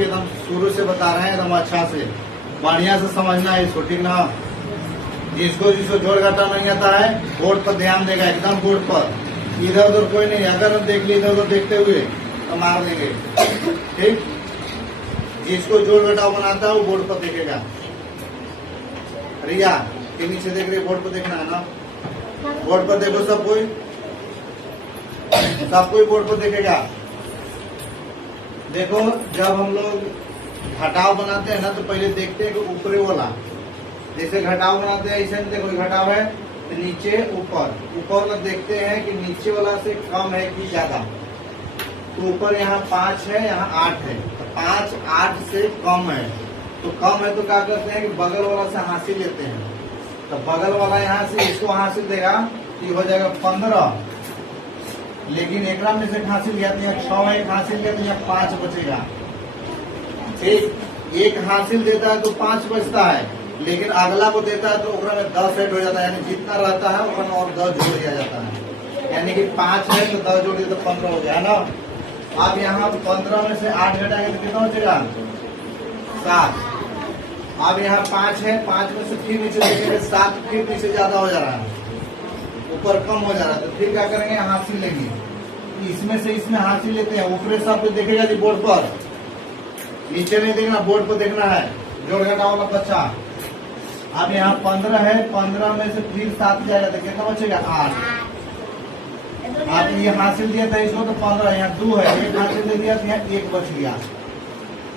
देखिए एकदम शुरू से बता रहे हैं एकदम अच्छा से बढ़िया से समझना है इसको, ठीक ना। जिसको जिसको जोड़ घटा नहीं आता है बोर्ड पर ध्यान देगा, एकदम बोर्ड पर, इधर उधर कोई नहीं। अगर हम देख ली इधर उधर देखते हुए तो मार देंगे, ठीक। जिसको जोड़ घटाव बनाता है वो बोर्ड पर देखेगा। रिया के नीचे देख रही, बोर्ड पर देखना है ना, बोर्ड पर देखो सब कोई बोर्ड पर देखेगा। देखो जब हम लोग घटाव बनाते हैं ना तो पहले देखते हैं कि ऊपरी वाला, जैसे घटाव बनाते हैं ऐसे देखो घटाव है तो नीचे ऊपर, ऊपर वाला देखते हैं कि नीचे वाला से कम है कि ज्यादा। तो ऊपर यहाँ 5 है, यहाँ 8 है, तो 5 8 से कम है, तो कम है तो क्या करते हैं कि बगल वाला से हासिल लेते हैं। तो बगल वाला यहाँ से इसको हासिल देगा, ये हो जाएगा 15। लेकिन एक में से हासिल लिया तो यहाँ 6 एक हासिल लिया तो यहाँ 5 बचेगा, ठीक। एक हासिल देता है तो 5 बचता है, लेकिन अगला को देता है तो उसमें 10 ऐड हो जाता है, यानी जितना रहता है उसमें और 10 जोड़ दिया जाता है। यानी कि 5 है तो 10 जोड़ दिया तो 15 हो गया ना। अब यहाँ 15 में से 8 घटाएंगे तो कितना बचेगा, 7। अब यहाँ 5 है, 5 में से फिर नीचे देखेंगे 7, फिर नीचे ज्यादा हो जा रहा है, ऊपर कम हो जा रहा है, तो फिर क्या करेंगे हासिल लेंगे। इसमें से इसमें हासिल लेते हैं, ऊपरी सब तो देखेगा जी बोर्ड पर, नीचे नहीं देखना, बोर्ड पर देखना है जोड़ घटाव वाला बच्चा। अब यहाँ 15 है, 15 में से फिर 7 जाएगा तो कितना बचेगा, 8। अब ये हासिल दिया था इसको तो 15, यहाँ 2 है, एक हासिल दे दिया तो यहाँ 1 बच गया।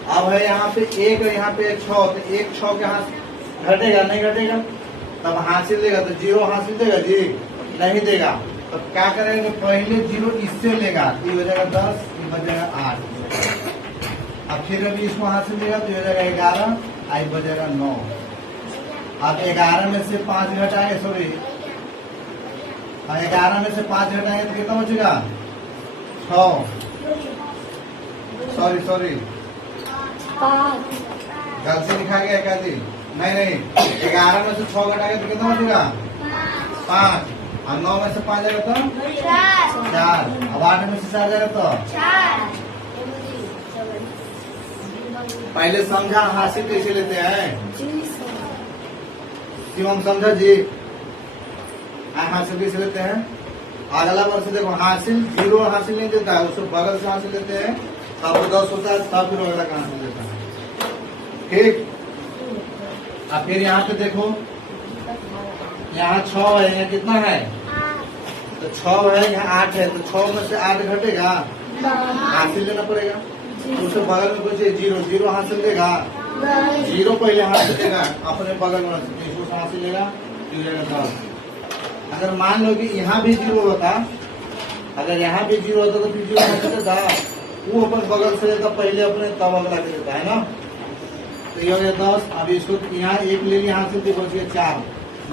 अब है यहाँ पे 1 और यहाँ पे 6, तो 1 6 के हाथ घटेगा नहीं घटेगा, तब हासिल देगा तो 0 हासिल देगा जी, नहीं देगा। तो क्या करेंगे, पहले 0 इससे लेगा, ये हो जाएगा 10, ये बच जाएगा 8। अब फिर अभी इसको हासिल देगा तो ये हो जाएगा 11, आई बचेगा 9। अब 11 में से 5 घटाएंगे, सॉरी 11 में से 5 घटाएंगे तो कितना बचेगा, 6, सॉरी गलती लिखा गया क्या जी, नहीं 11 में से 6 घटाएंगे तो कितना बचेगा, 5। और 9 में से 5 जाएगा तो 4। अब 8 में से 4 जाएगा तो 4। पहले समझा हासिल कैसे लेते हैं, शिवम समझा जी, हासिल कैसे लेते हैं। अगला वर्ष देखो हासिल 0 हासिल नहीं देता है, उसको बगल से हासिल लेते हैं, तब 10 होता है, तब फिर अगला का हासिल देता है, ठीक। अब फिर यहाँ पे देखो, यहाँ 6 है, यहाँ कितना है, तो 6 है, यहाँ 8 है, तो 6 में से 8 घटेगा, हासिल लेना पड़ेगा। तो उसके बगल में कुछ 0 हासिल देगा, 0 पहले हासिल देगा अपने बगल में, इसको हासिल लेगा, 10। अगर मान लो कि यहाँ भी 0 होता, अगर यहाँ भी 0 होता तो फिर 0 हासिल देता, वो अपन बगल से लेता पहले अपने, तब अगला के देता है ना। तो ये हो गया 10। अब इसको यहाँ 1 ले लिया हासिल तो बच गया 4।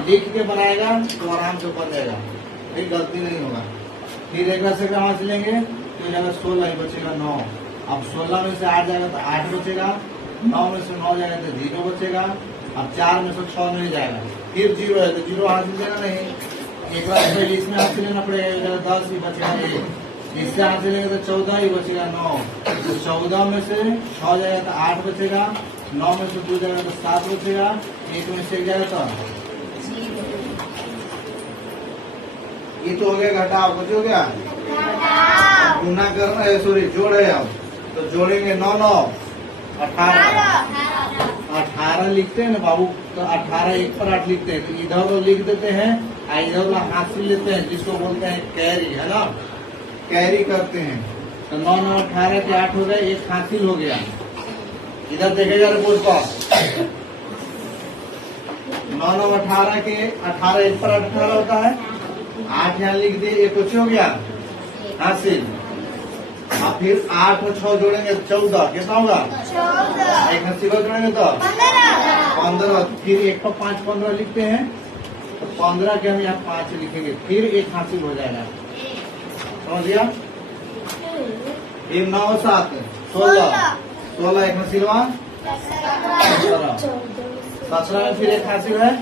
लिख के बनाएगा तो आराम से बन जाएगा, फिर गलती नहीं होगा। फिर एक से हासिल लेंगे तो जाएगा 16, बचेगा 9। अब 16 में से 8 जाएगा तो 8 बचेगा, 9 में से 9 जाएगा तो 0 बचेगा। अब 4 में से 6 नहीं जाएगा, फिर 0 है तो 0 हासिल देना नहीं, एक बार पहले इसमें हासिल लेना पड़ेगा, 10 ही बचेगा 1। इससे हासिल लेंगे तो 14 ही बचेगा 9। तो 14 में से 6 जाएगा तो 8 बचेगा, 9 में से 2 जाएगा तो 7 बचेगा, 1 में से 1 जाएगा तो ये तो हो गया घटाव, कुछ हो गया गुना करना है, सॉरी जोड़ है। अब तो जोड़ेंगे 9 9 18 लिखते हैं ना बाबू, तो 18 1 पर 8 लिखते हैं, तो इधर लिख देते हैं, इधर हासिल लेते हैं, जिसको बोलते हैं कैरी, है ना, कैरी करते हैं। तो 9 9 18 के 8 हो गए, 1 हासिल हो गया। इधर देखेगा रिपोर्ट पर 9 9 18 के 18 1 पर 18 होता है, 8 यहाँ लिख दिए, 1 कुछ हो गया हासिल। अब फिर 8 और 6 जोड़ेंगे 14, कितना होगा 14। 1 हासिल जोड़ेंगे तो 15। फिर 1 पर 5 15 लिखते हैं, तो 15 के हम यहाँ 5 लिखेंगे, फिर 1 हासिल हो जाएगा, समझ गया। फिर 9 7 16, 16 1 हासिल हुआ 17 में फिर 1 हासिल है।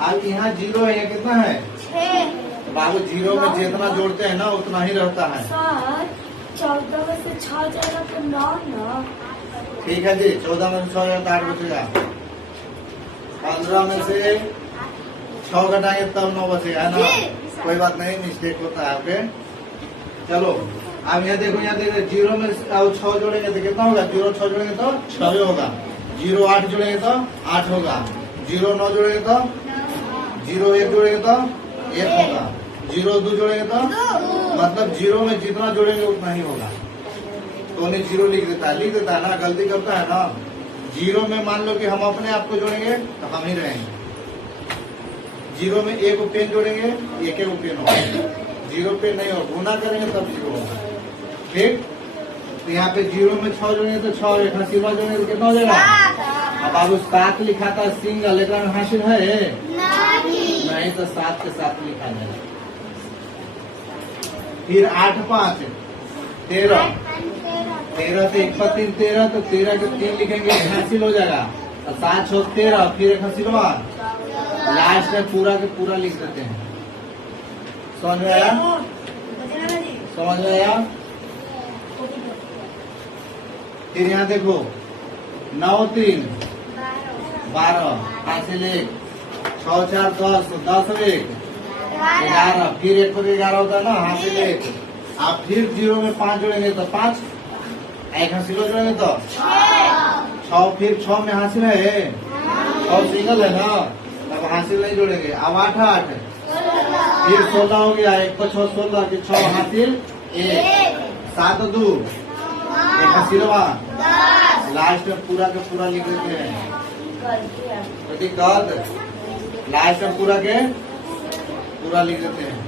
अब यहाँ 0 है, यहाँ कितना है 6। बाबू 0 में जितना जोड़ते हैं ना उतना ही रहता है। 14 में से 6 जाएगा तो 9 ना। ठीक है जी। 14 में से 6 जाएगा तो 8 बचेगा। 15 में से 6 घटाएंगे तब 9 बचेगा, है ना। कोई बात नहीं, मिस्टेक होता है आपके। चलो अब यहाँ देखो, यहाँ देखो 0 में 6 जोड़ेंगे तो कितना होगा? 0 6 जोड़ेंगे तो 6 होगा। 0 8 जोड़ेंगे तो 8 होगा। 0 9 जोड़ेंगे तो 0 1 जोड़ेंगे तो 1 होगा। 0 2 जोड़ेंगे तो मतलब 0 में जितना जोड़ेंगे उतना ही होगा। तो उन्हें 0 लिख देता है ना, गलती करता है ना। 0 में मान लो कि हम अपने आप को जोड़ेंगे तो हम ही रहेंगे। 0 में 1 पेन जोड़ेंगे, 1 पेन होगा। 0 पे नहीं होगा, गुना करेंगे तब 0 होगा। ठीक। तो यहाँ पे 0 में 6 जोड़ेंगे तो 6, एक हासिल जोड़ेंगे तो कितना हो जाएगा? अब बाबू 7 लिखा था सिंगल, लेकिन हासिल है नहीं, तो 7 के साथ लिखा जाएगा। फिर 8 5 13, 13 से 1 पर 3 13, तो 13 के 3 लिखेंगे, हासिल हो जाएगा। 7 6 13, फिर एक हासिल हुआ, लास्ट में पूरा के पूरा लिख देते हैं। समझ में आया? समझ में आया? फिर यहाँ देखो 9 3 12, हासिल 1, 6 4 10, 10 1 11, फिर 1 पर 11 होता है ना, हासिल 1। आप फिर 0 में 5 जोड़ेंगे तो 5, एक हासिल जोड़ेंगे तो 6, फिर 6 में हासिल है, 6 सिंगल है ना, अब हासिल नहीं जोड़ेंगे। अब 8 8, फिर 16 हो गया, 1 पर 6 16, फिर 6 हासिल 1, 7 2, एक हासिल हुआ, लास्ट में पूरा का पूरा लिख देते हैं। लास्ट में पूरा के पूरा लिख देते हैं।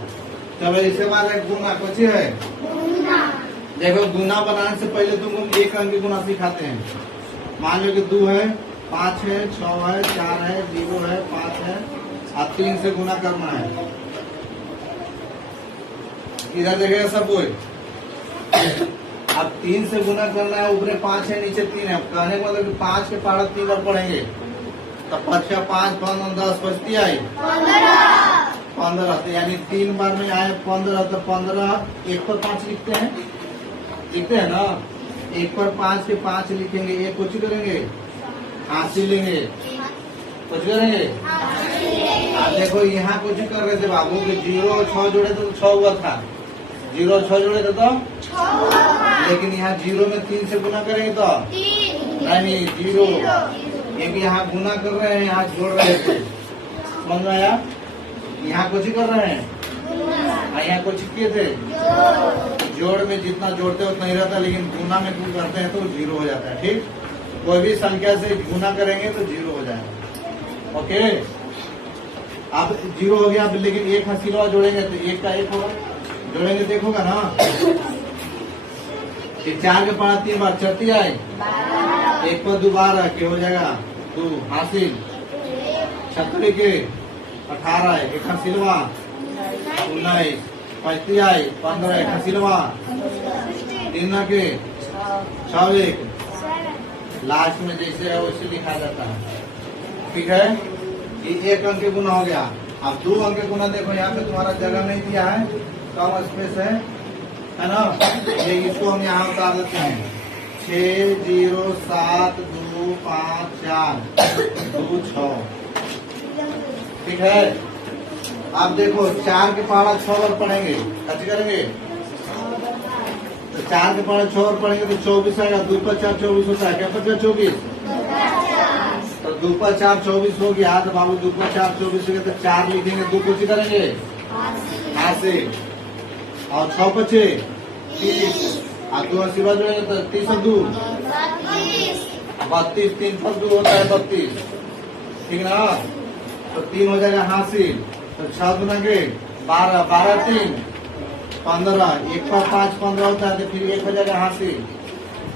चलो इसके बाद एक गुना कुछ है। देखो गुना बनाने से पहले तुम एक अंक की गुना सिखाते हैं। मान लो कि 2 है, 5 है, 6 है, 4 है, 0 है, 5 है, अब 3 से गुना करना है। इधर देखेगा सब कोई। अब 3 से गुना करना है, ऊपर 5 है, नीचे 3 है। कहने का मतलब 5 के पहाड़ 3 बार पढ़ेंगे तो 5 5 5 10 बचती आई 15, तो यानी 3 बार में आए 15, तो 15 1 पर 5 लिखते हैं ना। 1 पर 5 के 5 लिखेंगे, एक कुछ करेंगे, हासिल लेंगे, कुछ करेंगे। अब देखो यहाँ कुछ कर रहे थे बाबू कि 0 और 6 जोड़े तो 6 हुआ था, 0 और 6 जोड़े थे तो, लेकिन यहाँ 0 में 3 से गुना करेंगे तो नहीं 0, क्योंकि यहाँ गुना कर रहे हैं, यहाँ जोड़ रहे थे। समझ में आया? यहाँ कुछ कर रहे हैं, यहाँ कुछ किए थे। जोड़ में जितना जोड़ते उतना ही रहता है, लेकिन गुना में कुछ करते हैं तो 0 हो जाता है। ठीक। कोई भी संख्या से गुना करेंगे तो 0 हो जाएगा। ओके। अब 0 हो गया, लेकिन एक हासिल जोड़ेंगे तो 1 का 1 होगा, जोड़ेंगे देखोगा ना। 4 के पहाड़ 3 बार चढ़ती आए, 1 पर 2 12 के हो जाएगा 2 हासिल, 36 के 18 एक हासिलवा, 19 35 आए 15 एक हासिलवा, 3 के 6 1, लास्ट में जैसे है वैसे लिखा जाता है। ठीक है, ये 1 अंक के गुना हो गया। अब 2 अंक के गुना देखो, यहाँ पे तुम्हारा जगह नहीं दिया है, कम स्पेस है ना, ये इसको हम यहाँ उतार देते हैं। 6 0 7 2 5 4 2 6। ठीक है। अब देखो 4 के पहाड़ा 6 बार पढ़ेंगे, कैसे करेंगे? तो 4 के पहाड़ा 6 बार पढ़ेंगे तो 24 आएगा। 2 पर 4 24 होता है, क्या बचा 24? तो 2 पर 4 24 हो गया। तो बाबू 2 पर 4 24 हो गया, तो 4 लिखेंगे, 2 कुछ करेंगे हासिल, और 6 बचे 30, और 2 सिवा जोड़ेंगे तो 30 और 2 32, 3 पर 2 होता है 32। ठीक ना, तो 3 हो जाएगा हासिल, तो 6 गुना के 12 12 3 15, 1 पर 5 15 होता है, तो फिर 1 हो जाएगा हासिल।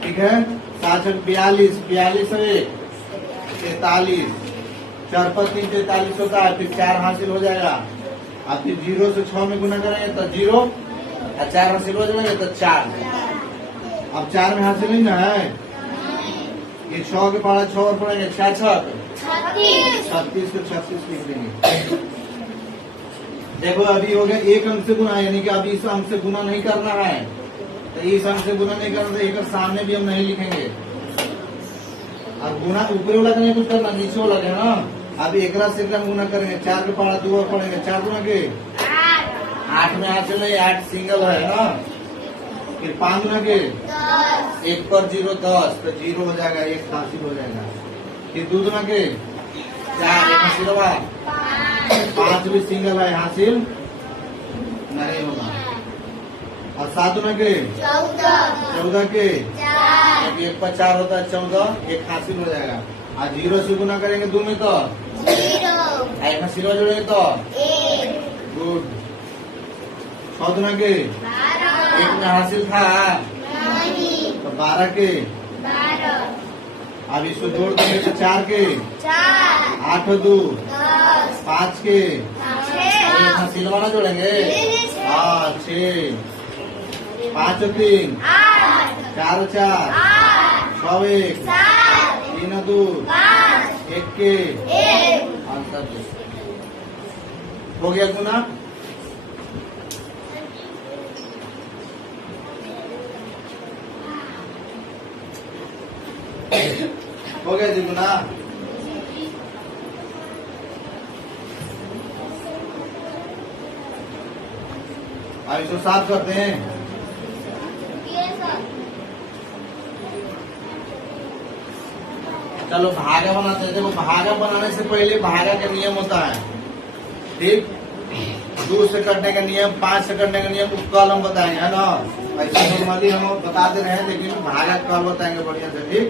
ठीक है। 7 42 42 और 1 43, 4 पर 3 43 होता है, फिर 4 हासिल हो जाएगा। अब फिर 0 से 6 में गुना करेंगे तो 0, और 4 हासिल हो जाएंगे तो 4। अब 4 में हासिल नहीं ना है, ये 6 के पहाड़ा 6 और पढ़ेंगे, 6 6 36 को 36 लिख देंगे। देखो अभी हो गया 1 अंक से गुना, यानी कि अभी इस अंक से गुना नहीं करना है, तो इस अंक से गुना नहीं करना, तो एक सामने भी हम नहीं लिखेंगे। अब गुना ऊपरी वाला का नहीं कुछ करना, नीचे वाला है ना। अभी एक से एकदम गुना करेंगे, 4 के पढ़ा 2 और पढ़ेंगे, 4 गुना के 8 में हासिल नहीं, 8 सिंगल है ना। फिर 5 गुना के 1 पर 0 10, तो 0 हो जाएगा, 1 हासिल हो जाएगा। फिर 2 गुना के 4, 1 हासिल होगा, 5 भी सिंगल है, हासिल नहीं होगा। और 7 गुना के 14 के 1 पर 4 होता है 14, 1 हासिल हो जाएगा। और 0 से गुना करेंगे 2 में तो 1 हासिल हो जोड़ेंगे तो 1, गुड। 6 गुना के 1 में हासिल था तो 12 के, अब इसको जोड़ देंगे तो 4 के 8 और 2 5 के, 1 हासिल वाला जोड़ेंगे, हाँ 6, 5 और 3 4 और 4 6 और 1 3 और 2 1 के, आंसर हो गया गुना। हो गया जी गुना। अब इसको साफ करते हैं। चलो भागा बनाते हैं। देखो भागा बनाने से पहले भागा का नियम होता है, ठीक। 2 से कटने का नियम, 5 से कटने का नियम कल हम बताएंगे, है ना। ऐसे नॉर्मली हम बताते रहे, लेकिन भागा कल बताएंगे बढ़िया से, ठीक।